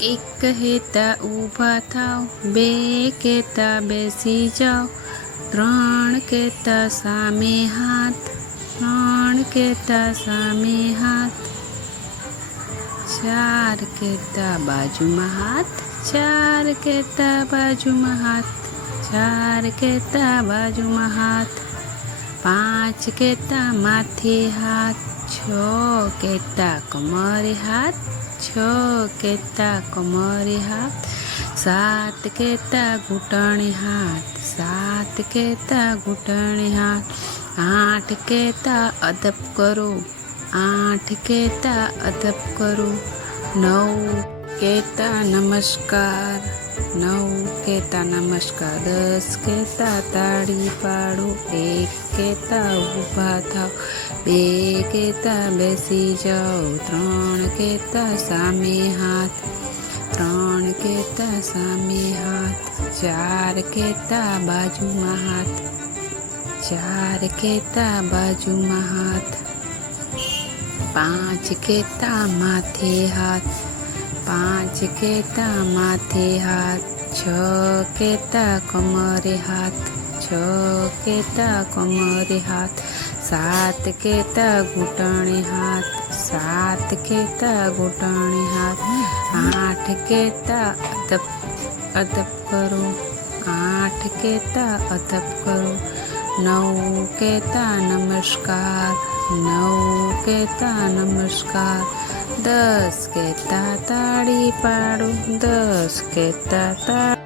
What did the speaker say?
એક કહેતા ઊભા થાવ, બે કહેતા બેસી જાઓ, ત્રણ કહેતા સામે હાથ, ત્રણ કહેતા સામે હાથ, ચાર કહેતા બાજુમાં હાથ, ચાર કહેતા બાજુમાં હાથ, ચાર કહેતા બાજુમાં હાથ, પાંચ કહેતા માથે હાથ, છ કહેતા કમરે હાથ, છ કહેતા કમરે હાથ, સાત કહેતા ઘૂંટણે હાથ, સાત કહેતા ઘૂંટણે હાથ, આઠ કહેતા અદબ કરો, આઠ કહેતા અદબ કરો, નવ કહેતા નમસ્કાર, નવ કહેતા નમસ્કાર, 10 કહેતા તાળી પાડો, એક કહેતા ઊભા થાવ, બે કહેતા બેસી જાઓ, ત્રણ કહેતા સામે હાથ, ત્રણ કહેતા સામે હાથ, ચાર કહેતા બાજુમાં હાથ, ચાર કહેતા બાજુમાં હાથ, પાંચ કહેતા માથે હાથ, પાંચ કહેતા માથે હાથ, છ કહેતા કમરે હાથ, છ કહેતા કમરે હાથ, સાત કહેતા ઘૂંટણે હાથ, સાત કહેતા ઘૂંટણે હાથ, આઠ કહેતા અદબ કરો, આઠ કહેતા અદબ કરો, નવ કહેતા નમસ્કાર, નવ કહેતા નમસ્કાર, 10 કહેતા તાળી પાડો, 10 કહેતા તાળી